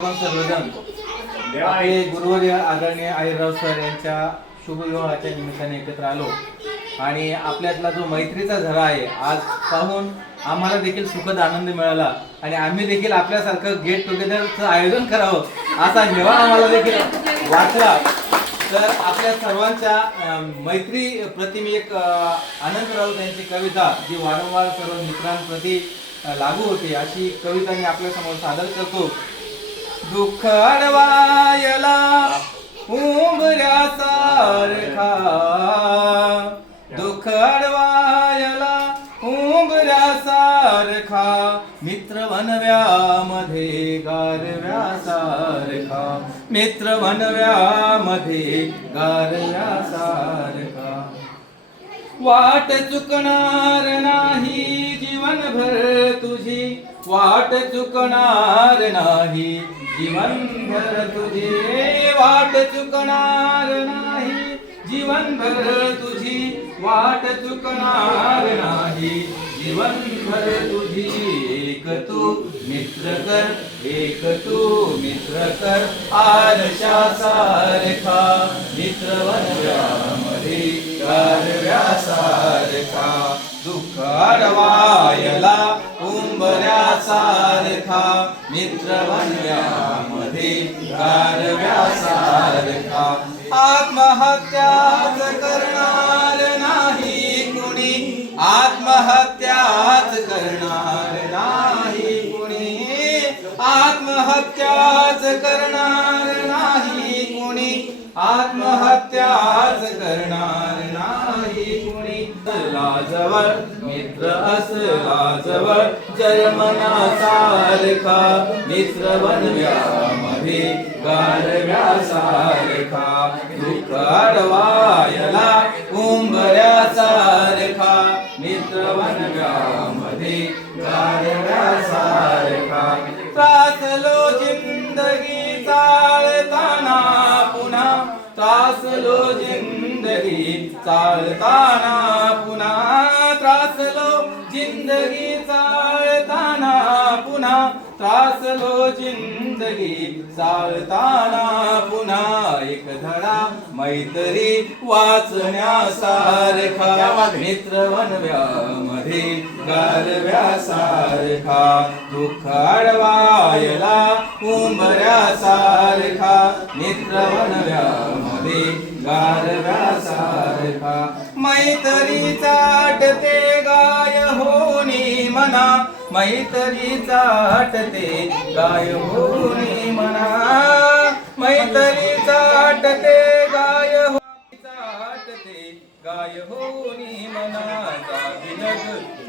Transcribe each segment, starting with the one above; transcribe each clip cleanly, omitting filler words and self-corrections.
आपण सर्वजण आपले गुरुवर्य आदरणीय आहिरराव सर यांच्या शुभविवाहाच्या निमित्ताने एकत्र आलो आणि आपल्यातला जो मैत्रीचा झरा आहे आज पाहून आम्हाला देखील सुखद आनंद मिळाला आणि आम्ही देखील आपल्यासारखं गेट टुगेदरचं आयोजन करावं असा हेवा आम्हाला देखील वाटला. तर आपल्या सर्वांच्या मैत्री प्रति मी एक आनंद राऊत यांची कविता जी वारंवार सर्व मित्रांप्रती लागू होते अशी कविता मी आपल्यासमोर सादर करतो. दुःख अडवायला उंबऱ्यासारखा, दुःख अडवायला उंबऱ्यासारखा, मित्र वनव्यामध्ये गारव्यासारखा, मित्र वनव्यामध्ये गारव्यासारखा. वाट चुकणार नाही जीवनभर तुझी, वाट चुकणार नाही जीवनभर तुझी, वाट चुकणार नाही जीवनभर तुझी, वाट चुकणार नाही जीवनभर तुझी. एक तू मित्र कर, एक तू मित्र कर, आरशा सारखा, मित्र वनव्यामध्ये गारव्यासारखा. दुःख अडवायला उंबऱ्यासारखा, मित्र वनव्यामध्ये गारव्यासारखा. आत्महत्याच करणार नाही कुणी, आत्महत्याच करणार नाही कुणी, आत्महत्याच करणार नाही कुणी, आत्महत्याच करणार नाही कुणी. लाजवळ मित्र असला जवळ, जर्मनासारखा, मित्र वनव्यामध्ये गारव्यासारखा. दुःख अडवायला उंबऱ्यासारखा, मित्र वनव्यामध्ये गारव्यासारखा. त्रासलो जिंदगी चालताना पुन्हा, त्रासलो जिंदगी चालताना पुन्हा, त्रासलो जिंदगी चालताना पुन्हा, त्रासलो जिंदगी चालताना पुन्हा. एक धडा मैत्री वाचण्यासारखा, मित्र वनव्यामध्ये गारव्यासारखा. दुःख अडवायला उंबऱ्यासारखा, मित्र वनव्यामध्ये गारव्यासारखा. मैत्री चाटते गाय होनी मना, मैत्री चाटते गाय होनी मना, मैत्री चाटते गाय होनी, चाटते गाय होनी मना. जाबिलग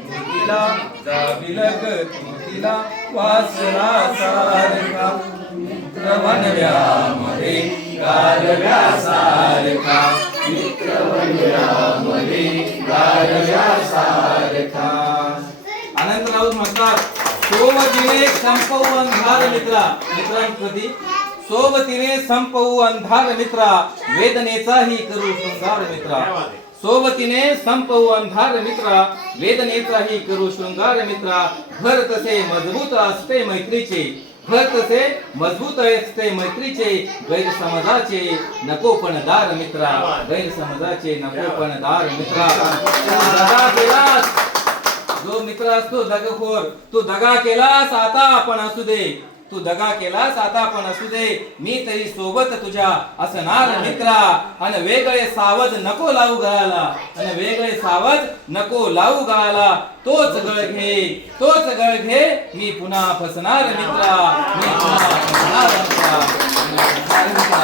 तुझीला, जाबिलग तुझीला, वासना सारखा, मित्र वनव्यामध्ये गारव्यासारखा, मित्र वनव्यामध्ये गारव्यासारखा. अनंत राऊत म्हणतात, सोबतीने संपवू अंधार मित्रा, मित्रांप्रती सोबतीने संपवू अंधार मित्रा, वेदनेचाही करू शृंगार मित्रा. सोबतीने संपवू अंधार मित्रा, वेदनेचाही करू शृंगार मित्रा. घर तसे मजबूत असते मैत्रीचे, घर तसे मजबूत असते मैत्रीचे, गैरसमजाचे नको पण दार मित्रा, गैरसमजाचे नको पण दार मित्रा. दगा केलास जो मित्र असतो दगाखोर, तू दगा केलास आता आपण असू दे, तू दगा केलास आता आपण असू दे, मी तरी सोबत तुझ्या असणार मित्रा. अन वेगळे सावध नको लावू गळाला, अन वेगळे सावध नको लावू गळाला. तोच गळ घे, तोच गळ घे, मी पुन्हा फसणार मित्रा, मी पुन्हा फसणार मित्रा.